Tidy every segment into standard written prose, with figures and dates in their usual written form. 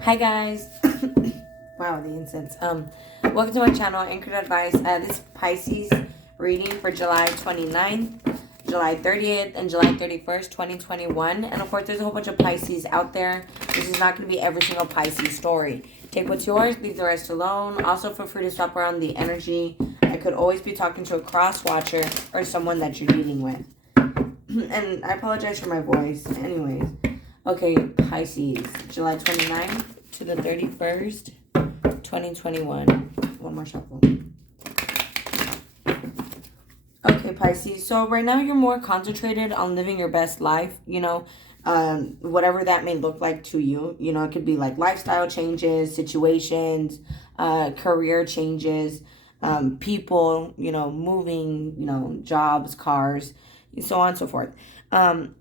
Hi guys. Wow, the incense. Welcome to my channel, Anchored Advice. This is Pisces reading for July 29th, July 30th, and July 31st, 2021. And of course, there's a whole bunch of Pisces out there. This is not going to be every single Pisces story. Take what's yours, leave the rest alone. Also, feel free to swap around the energy. I could always be talking to a cross watcher or someone that you're dealing with. And I apologize for my voice. Anyways. Okay, Pisces, July 29th to the 31st, 2021. One more shuffle. Okay, Pisces. So right now you're more concentrated on living your best life, whatever that may look like to you. You know, it could be like lifestyle changes, situations, career changes, people, moving, jobs, cars, so on and so forth.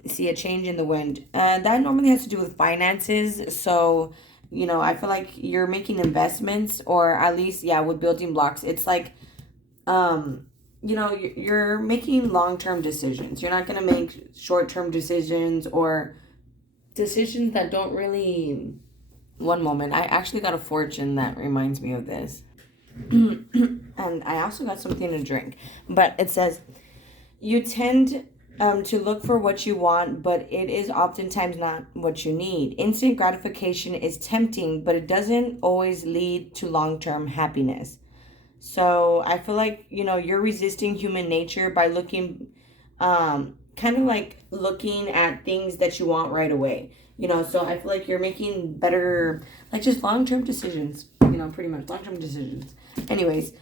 See a change in the wind. That normally has to do with finances. So, I feel like you're making investments, or at least, with building blocks. It's like, you're making long-term decisions. You're not going to make short-term decisions or decisions that don't really... One moment. I actually got a fortune that reminds me of this. And I also got something to drink. But it says, you tend to look for what you want, but it is oftentimes not what you need. Instant gratification is tempting, but it doesn't always lead to long-term happiness. So I feel like, you're resisting human nature by looking, kind of like looking at things that you want right away. So I feel like you're making better, like just long-term decisions, pretty much long-term decisions. Anyways,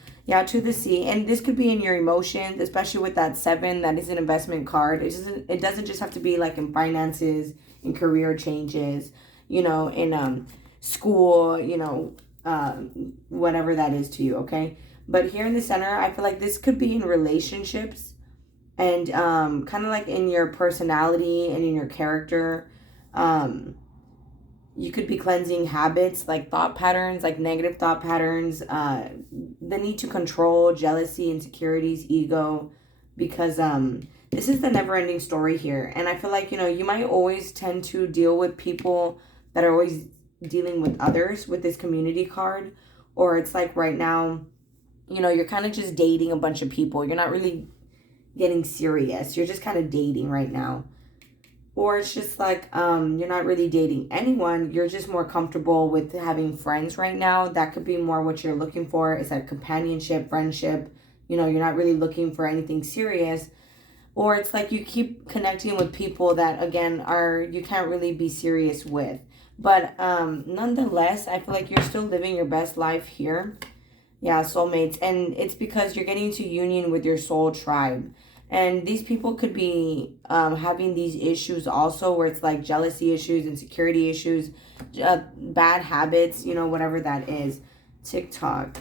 to the sea. And this could be in your emotions, especially with that 7, that is an investment card. It doesn't just have to be like in finances, in career changes, in school, whatever that is to you, okay? But here in the center, I feel like this could be in relationships and kind of like in your personality and in your character. You could be cleansing habits, like thought patterns, like negative thought patterns, the need to control, jealousy, insecurities, ego, because this is the never-ending story here. And I feel like, you might always tend to deal with people that are always dealing with others with this community card. Or it's like right now, you're kind of just dating a bunch of people. You're not really getting serious. You're just kind of dating right now. Or it's just like you're not really dating anyone. You're just more comfortable with having friends right now. That could be more what you're looking for. It's like companionship, friendship. You're not really looking for anything serious. Or it's like you keep connecting with people that, again, you can't really be serious with. But nonetheless, I feel like you're still living your best life here. Yeah, soulmates. And it's because you're getting to union with your soul tribe. And these people could be having these issues also, where it's like jealousy issues, insecurity issues, bad habits, whatever that is. TikTok,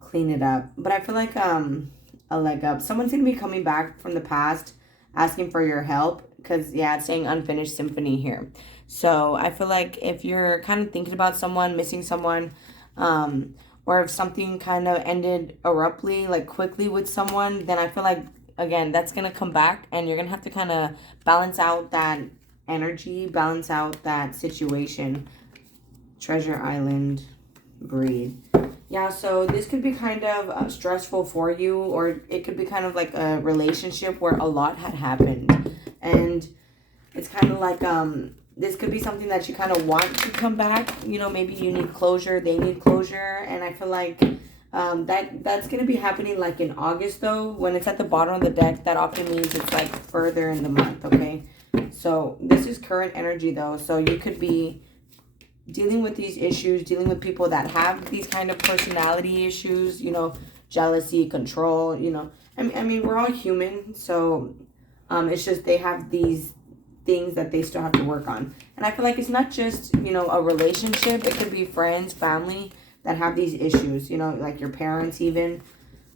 clean it up. But I feel like a leg up. Someone's going to be coming back from the past asking for your help, because, it's saying unfinished symphony here. So I feel like if you're kind of thinking about someone, missing someone, or if something kind of ended abruptly, like quickly with someone, then I feel like, again, that's going to come back, and you're going to have to kind of balance out that energy, balance out that situation. Treasure Island, breathe. Yeah, so this could be kind of stressful for you, or it could be kind of like a relationship where a lot had happened. And it's kind of like, this could be something that you kind of want to come back. Maybe you need closure, they need closure. And I feel like that's going to be happening like in August, though. When it's at the bottom of the deck, that often means it's like further in the month, okay? So this is current energy, though. So you could be dealing with these issues, dealing with people that have these kind of personality issues, jealousy, control, I mean, we're all human. So it's just they have these things that they still have to work on. And I feel like it's not just, a relationship. It could be friends, family that have these issues, like your parents even.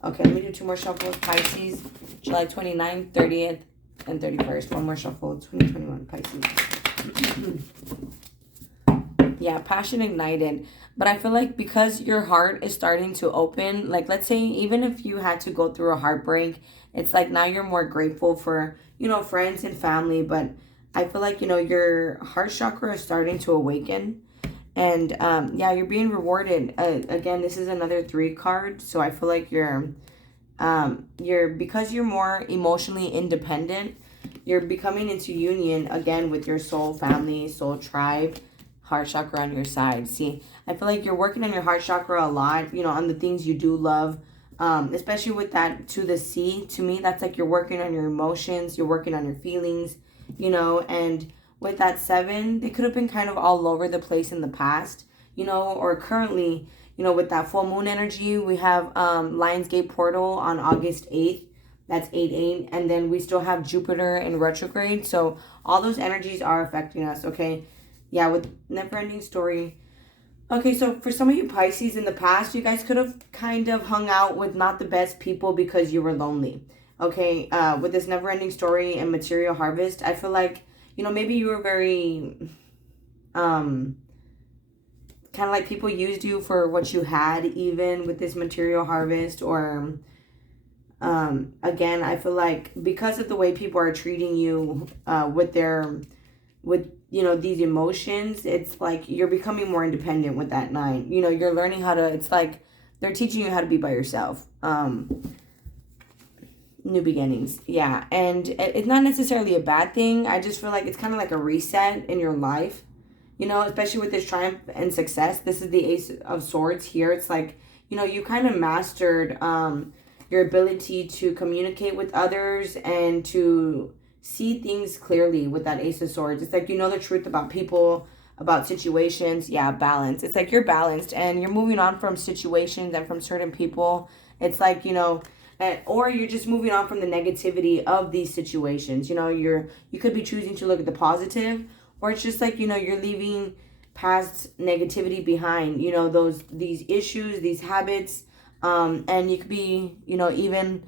Okay, let me do 2 more shuffles. Pisces, July 29th, 30th, and 31st. 1 more shuffle. 2021, Pisces. Yeah, passion ignited. But I feel like because your heart is starting to open, like let's say even if you had to go through a heartbreak, it's like now you're more grateful for, friends and family. But I feel like, your heart chakra is starting to awaken. And yeah, you're being rewarded. Again, this is another 3 card. So I feel like because you're more emotionally independent, you're becoming into union again with your soul family, soul tribe, heart chakra on your side. See, I feel like you're working on your heart chakra a lot, on the things you do love. Especially with that to the sea, to me, that's like you're working on your emotions, you're working on your feelings, and with that 7, they could have been kind of all over the place in the past, or currently, with that full moon energy, we have Lionsgate portal on August 8th. That's 8-8. And then we still have Jupiter in retrograde. So all those energies are affecting us, okay? Yeah, with Never Ending Story. Okay, so for some of you Pisces in the past, you guys could have kind of hung out with not the best people because you were lonely. Okay, with this Never Ending Story and Material Harvest, I feel like, maybe you were very, kind of like people used you for what you had, even with this Material Harvest. Or, again, I feel like because of the way people are treating you with these emotions, it's like you're becoming more independent with that 9. You're learning how to, it's like they're teaching you how to be by yourself. New beginnings, yeah. And it's not necessarily a bad thing. I just feel like it's kind of like a reset in your life, especially with this triumph and success. This is the Ace of Swords here. It's like, you kind of mastered your ability to communicate with others and to see things clearly with that Ace of Swords. It's like, the truth about people, about situations. Yeah, balance. It's like you're balanced and you're moving on from situations and from certain people. It's like, or you're just moving on from the negativity of these situations. You could be choosing to look at the positive, or it's just like, you're leaving past negativity behind, these issues, these habits. And you could be, even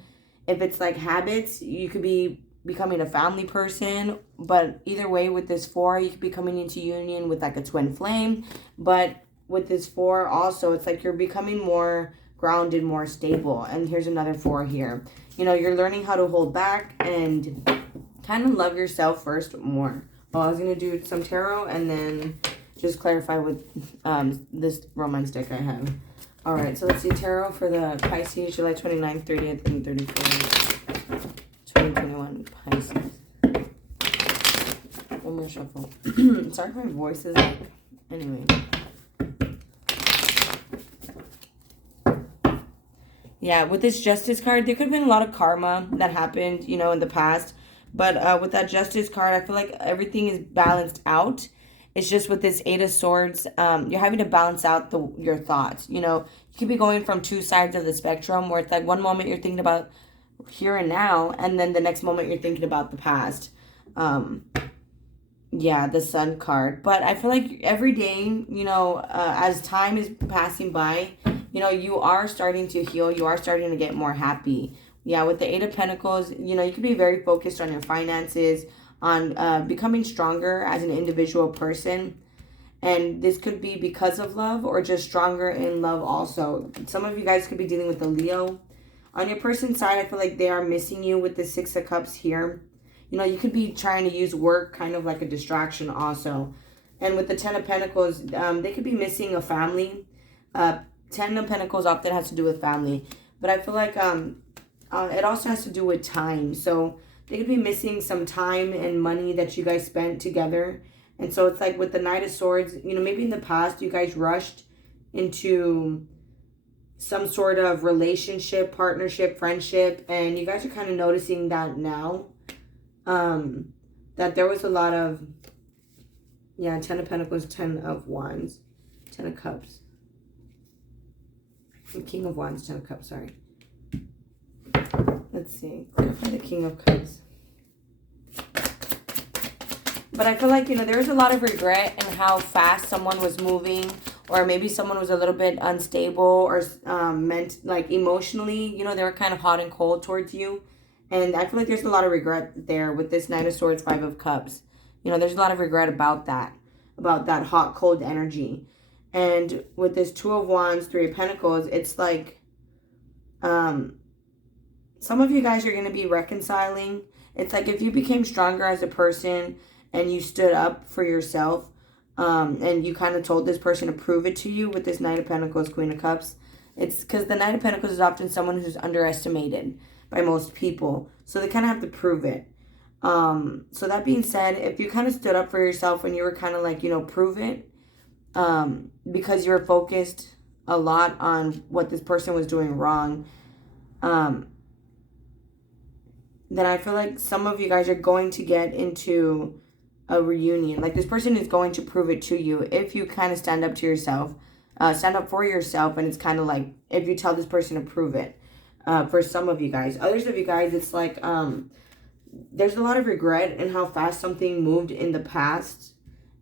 if it's like habits, you could be becoming a family person. But either way, with this 4, you could be coming into union with like a twin flame. But with this 4 also, it's like you're becoming more grounded, more stable. And here's another 4 here. You're learning how to hold back and kind of love yourself first more. Well, I was going to do some tarot and then just clarify with this romance deck I have. All right, so let's see tarot for the Pisces, July 29th, 30th, and 31st, 2021 Pisces. One more shuffle. Sorry if my voice is like, anyway. Yeah, with this Justice card, there could have been a lot of karma that happened, in the past. But with that Justice card, I feel like everything is balanced out. It's just with this 8 of Swords, you're having to balance out your thoughts. You could be going from 2 sides of the spectrum where it's like one moment you're thinking about here and now, and then the next moment you're thinking about the past. Yeah, the Sun card. But I feel like every day, as time is passing by, you are starting to heal. You are starting to get more happy. Yeah, with the 8 of Pentacles, you could be very focused on your finances, on becoming stronger as an individual person. And this could be because of love or just stronger in love also. Some of you guys could be dealing with a Leo. On your person's side, I feel like they are missing you with the 6 of Cups here. You could be trying to use work kind of like a distraction also. And with the 10 of Pentacles, they could be missing a family. 10 of Pentacles often has to do with family. But I feel like it also has to do with time. So they could be missing some time and money that you guys spent together. And so it's like with the Knight of Swords, maybe in the past you guys rushed into some sort of relationship, partnership, friendship. And you guys are kind of noticing that now. That there was a lot of, 10 of Pentacles, 10 of Wands, 10 of Cups. King of Wands, 10 of Cups, sorry. Let's see. Clarify the King of Cups. But I feel like, there was a lot of regret in how fast someone was moving, or maybe someone was a little bit unstable or emotionally, they were kind of hot and cold towards you. And I feel like there's a lot of regret there with this Knight of Swords, 5 of Cups. There's a lot of regret about that hot, cold energy. And with this 2 of Wands, 3 of Pentacles, it's like some of you guys are going to be reconciling. It's like if you became stronger as a person and you stood up for yourself, and you kind of told this person to prove it to you with this Knight of Pentacles, Queen of Cups. It's because the Knight of Pentacles is often someone who's underestimated by most people. So they kind of have to prove it. So that being said, if you kind of stood up for yourself and you were kind of like, you know, prove it, because you were focused a lot on what this person was doing wrong, then I feel like some of you guys are going to get into a reunion. Like this person is going to prove it to you if you kind of stand up to yourself, stand up for yourself. And it's kind of like if you tell this person to prove it, for some of you guys. Others of you guys, it's like there's a lot of regret in how fast something moved in the past.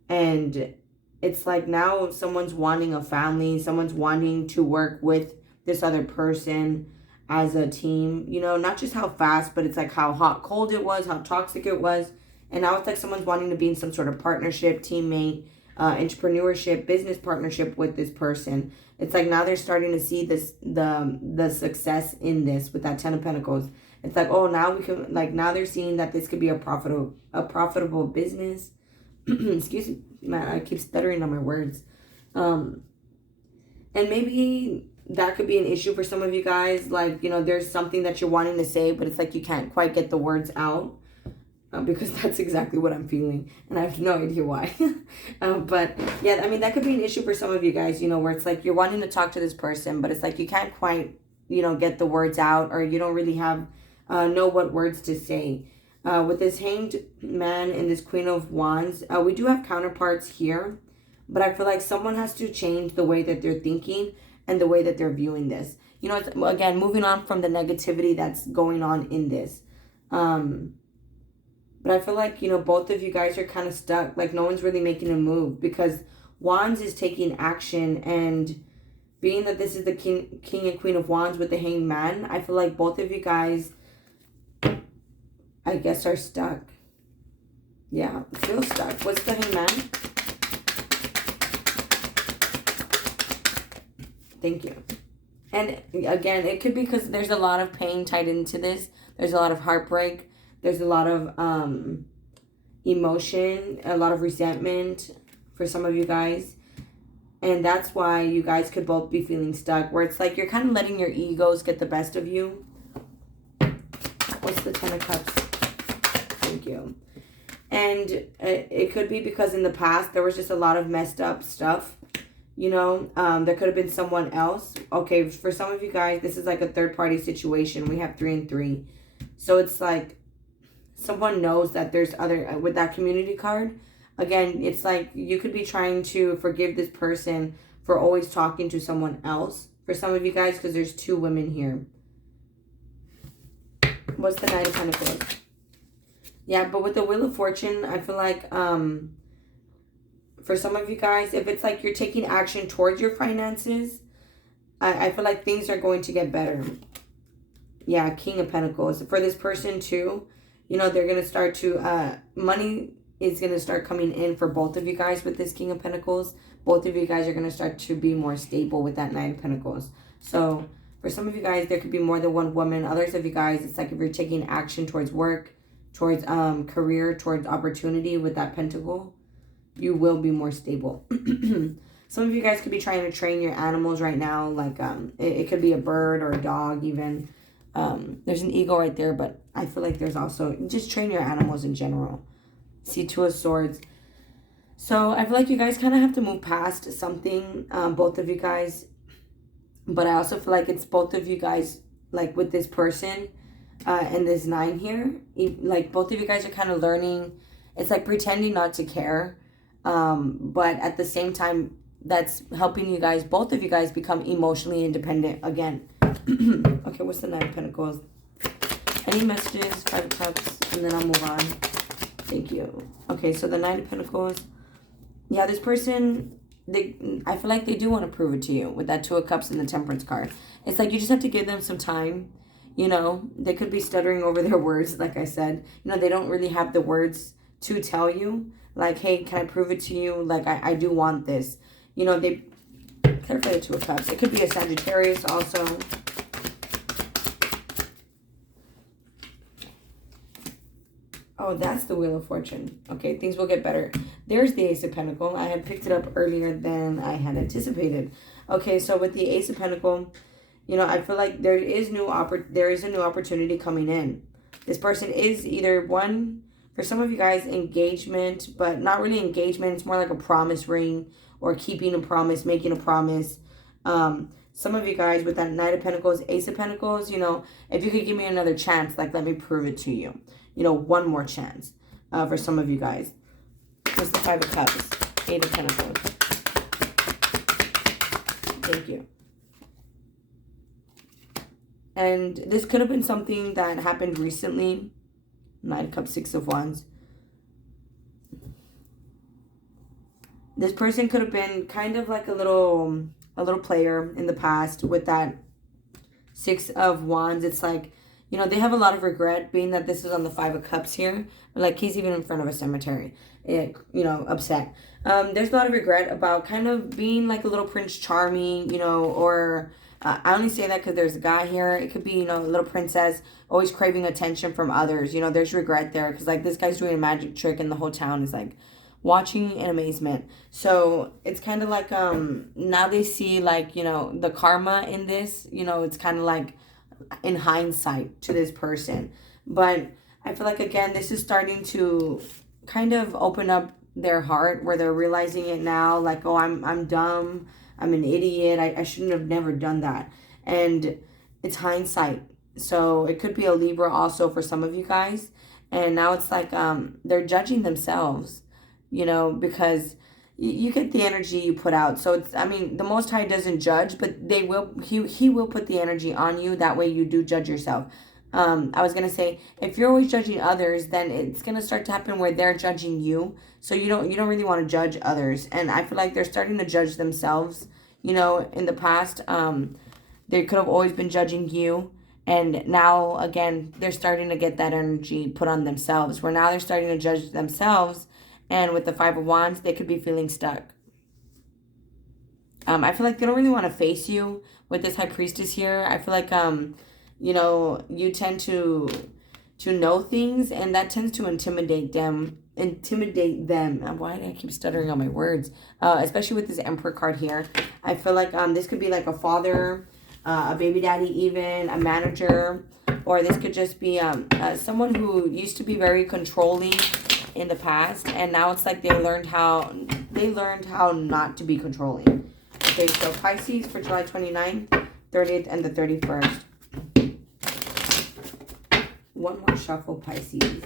And it's like now someone's wanting a family, someone's wanting to work with this other person as a team, you know, not just how fast, but it's like how hot, cold it was, how toxic it was. And now it's like someone's wanting to be in some sort of partnership, teammate, entrepreneurship, business partnership with this person. It's like now they're starting to see this, the success in this with that Ten of Pentacles. It's like, oh, now we can, like, now they're seeing that this could be a profitable business. Excuse me, man, I keep stuttering on my words. And maybe that could be an issue for some of you guys. Like, you know, there's something that you're wanting to say, but it's like you can't quite get the words out. Because that's exactly what I'm feeling. And I have no idea why. But, yeah, I mean, that could be an issue for some of you guys, you know, where it's like you're wanting to talk to this person, but it's like you can't quite, you know, get the words out, or you don't really have, know what words to say. With this Hanged Man and this Queen of Wands, we do have counterparts here. But I feel like someone has to change the way that they're thinking and the way that they're viewing this. You know, it's, again, moving on from the negativity that's going on in this. But I feel like, you know, both of you guys are kind of stuck. Like, no one's really making a move. Because Wands is taking action. And being that this is the King and Queen of Wands with the Hanged Man, I feel like both of you guys, I guess, are stuck. Yeah, feel stuck. What's the Hanged Man? Thank you. And again, it could be because there's a lot of pain tied into this. There's a lot of heartbreak. There's a lot of emotion, a lot of resentment for some of you guys. And that's why you guys could both be feeling stuck, where it's like you're kind of letting your egos get the best of you. What's the Ten of Cups? Thank you. And it could be because in the past there was just a lot of messed up stuff. You know, there could have been someone else. Okay, for some of you guys, this is like a third-party situation. We have 3 and 3. So it's like someone knows that there's other, with that Community card. Again, it's like you could be trying to forgive this person for always talking to someone else. For some of you guys, because there's 2 women here. What's the Knight of Pentacles? Yeah, but with the Wheel of Fortune, I feel like for some of you guys, if it's like you're taking action towards your finances, I feel like things are going to get better. Yeah, King of Pentacles. For this person too, you know, they're going to start to, money is going to start coming in for both of you guys with this King of Pentacles. Both of you guys are going to start to be more stable with that Knight of Pentacles. So for some of you guys, there could be more than one woman. Others of you guys, it's like if you're taking action towards work, towards career, towards opportunity with that Pentacle, you will be more stable. Some of you guys could be trying to train your animals right now. Like it could be a bird or a dog even. There's an eagle right there, but I feel like there's also, just train your animals in general. See, 2 of Swords. So I feel like you guys kind of have to move past something, both of you guys. But I also feel like it's both of you guys, like with this person and this 9 here. Like both of you guys are kind of learning. It's like pretending not to care. But at the same time, that's helping you guys, both of you guys, become emotionally independent again. Okay, what's the Knight of Pentacles? Any messages? 5 of Cups, and then I'll move on. Thank you. Okay, so the Knight of Pentacles. Yeah, this person, I feel like they do want to prove it to you with that 2 of Cups and the Temperance card. It's like you just have to give them some time. You know, they could be stuttering over their words, like I said. You know, they don't really have the words to tell you. Like, hey, can I prove it to you? Like, I do want this. You know, they clarify the 2 of Cups. It could be a Sagittarius also. Oh, that's the Wheel of Fortune. Okay, things will get better. There's the Ace of Pentacle. I had picked it up earlier than I had anticipated. Okay, so with the Ace of Pentacle, you know, I feel like there is a new opportunity coming in. This person is either one, for some of you guys, engagement, but not really engagement. It's more like a promise ring or keeping a promise, making a promise. Some of you guys with that Knight of Pentacles, Ace of Pentacles, you know, if you could give me another chance, like let me prove it to you. You know, one more chance for some of you guys. What's the Five of Cups? Eight of Pentacles. Thank you. And this could have been something that happened recently. Nine of Cups, Six of Wands. This person could have been kind of like a little player in the past with that Six of Wands. It's like, you know, they have a lot of regret being that this is on the Five of Cups here. Like he's even in front of a cemetery, you know, upset. There's a lot of regret about kind of being like a little Prince Charming, you know, or I only say that because there's a guy here. It could be, you know, a little princess always craving attention from others. You know, there's regret there because like this guy's doing a magic trick and the whole town is like watching in amazement. So it's kind of like now they see like, you know, the karma in this. You know, it's kind of like in hindsight to this person. But I feel like, again, this is starting to kind of open up their heart where they're realizing it now. Like, oh, I'm dumb. I'm an idiot. I shouldn't have never done that. And it's hindsight. So it could be a Libra also for some of you guys. And now it's like they're judging themselves, you know, because you get the energy you put out. So it's, I mean, the Most High doesn't judge, but he will put the energy on you. That way you do judge yourself. I was going to say, if you're always judging others, then it's going to start to happen where they're judging you. So you don't really want to judge others. And I feel like they're starting to judge themselves. You know, in the past, they could have always been judging you. And now, again, they're starting to get that energy put on themselves, where now they're starting to judge themselves. And with the Five of Wands, they could be feeling stuck. I feel like they don't really want to face you with this High Priestess here. I feel like, you know, you tend to know things, and that tends to intimidate them. Why do I keep stuttering on my words? Especially with this Emperor card here. I feel like this could be like a father, a baby daddy even, a manager, or this could just be someone who used to be very controlling in the past, and now it's like they learned how not to be controlling. Okay, so Pisces for July 29th, 30th, and the 31st. One more shuffle, Pisces.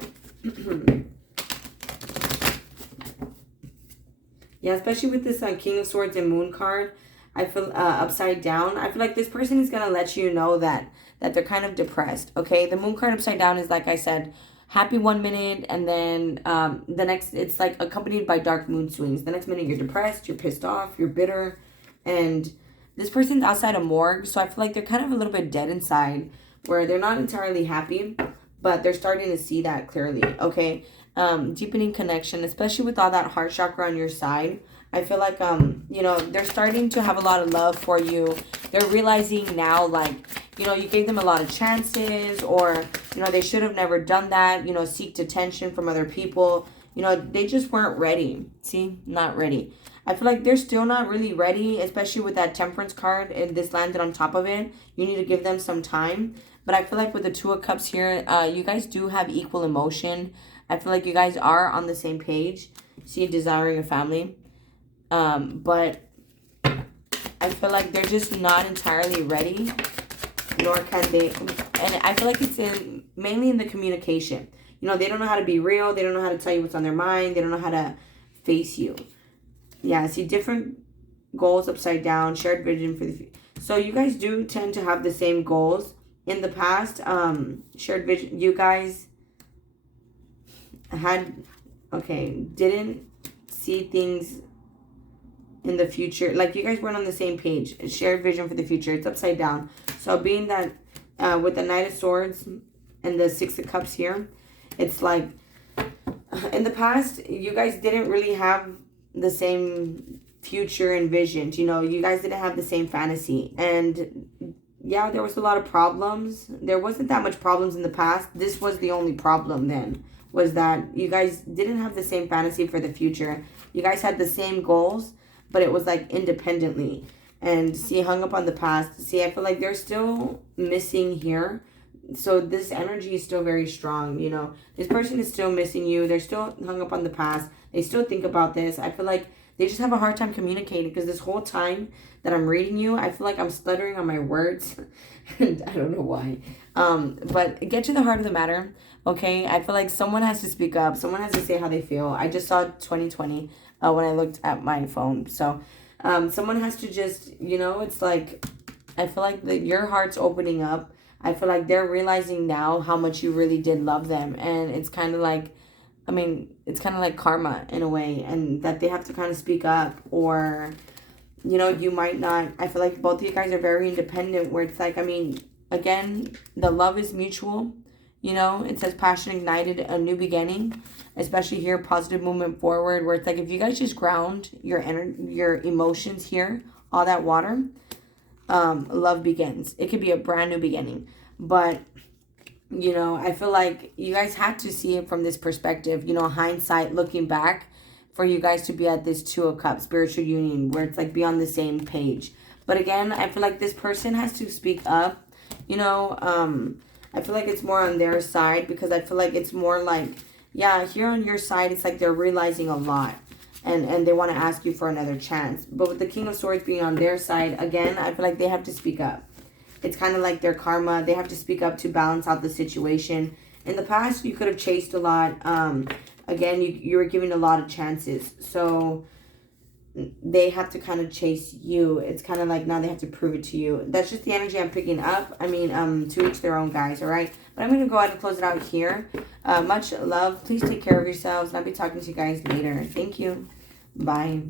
Yeah, especially with this King of Swords and Moon card, I feel upside down. I feel like this person is going to let you know that they're kind of depressed, okay? The Moon card upside down is, like I said, happy 1 minute, and then the next, it's like accompanied by dark mood swings. The next minute, you're depressed, you're pissed off, you're bitter, and this person's outside a morgue, so I feel like they're kind of a little bit dead inside, where they're not entirely happy, but they're starting to see that clearly, okay? Deepening connection, especially with all that heart chakra on your side. I feel like, you know, they're starting to have a lot of love for you. They're realizing now, like, you know, you gave them a lot of chances, or, you know, they should have never done that, you know, seeked attention from other people. You know, they just weren't ready. See, not ready. I feel like they're still not really ready, especially with that Temperance card and this landed on top of it. You need to give them some time. But I feel like with the Two of Cups here, you guys do have equal emotion. I feel like you guys are on the same page. See, desiring a family. But I feel like they're just not entirely ready, nor can they. And I feel like it's mainly in the communication. You know, they don't know how to be real. They don't know how to tell you what's on their mind. They don't know how to face you. Yeah, see, different goals upside down, shared vision for the future. So you guys do tend to have the same goals. In the past, shared vision, you guys didn't see things in the future. Like, you guys weren't on the same page. Shared vision for the future. It's upside down. So being that with the Knight of Swords and the Six of Cups here, it's like in the past, you guys didn't really have the same future envisioned. You know, you guys didn't have the same fantasy. And yeah, there was a lot of problems. There wasn't that much problems in the past. This was the only problem then, was that you guys didn't have the same fantasy for the future. You guys had the same goals, but it was like independently. And see, hung up on the past. See, I feel like they're still missing here. So this energy is still very strong, you know. This person is still missing you. They're still hung up on the past. They still think about this. I feel like they just have a hard time communicating because this whole time that I'm reading you, I feel like I'm stuttering on my words. And I don't know why. But get to the heart of the matter, okay? I feel like someone has to speak up. Someone has to say how they feel. I just saw 2020 when I looked at my phone. So someone has to just, you know, it's like, I feel like your heart's opening up. I feel like they're realizing now how much you really did love them. And it's kind of like, I mean, it's kind of like karma in a way. And that they have to kind of speak up. Or, you know, you might not. I feel like both of you guys are very independent. Where it's like, I mean, again, the love is mutual. You know, it says passion ignited, a new beginning. Especially here, positive movement forward. Where it's like, if you guys just ground your emotions here, all that water, love begins. It could be a brand new beginning. But, you know, I feel like you guys had to see it from this perspective. You know, hindsight, looking back, for you guys to be at this Two of Cups, spiritual union, where it's like be on the same page. But again, I feel like this person has to speak up. You know, I feel like it's more on their side, because I feel like it's more like, yeah, here on your side, it's like they're realizing a lot. And they want to ask you for another chance. But with the King of Swords being on their side, again, I feel like they have to speak up. It's kind of like their karma. They have to speak up to balance out the situation. In the past, you could have chased a lot. Again, you were given a lot of chances. So they have to kind of chase you. It's kind of like now they have to prove it to you. That's just the energy I'm picking up. I mean, to each their own, guys, all right? But I'm going to go ahead and close it out here. Much love. Please take care of yourselves. And I'll be talking to you guys later. Thank you. Bye.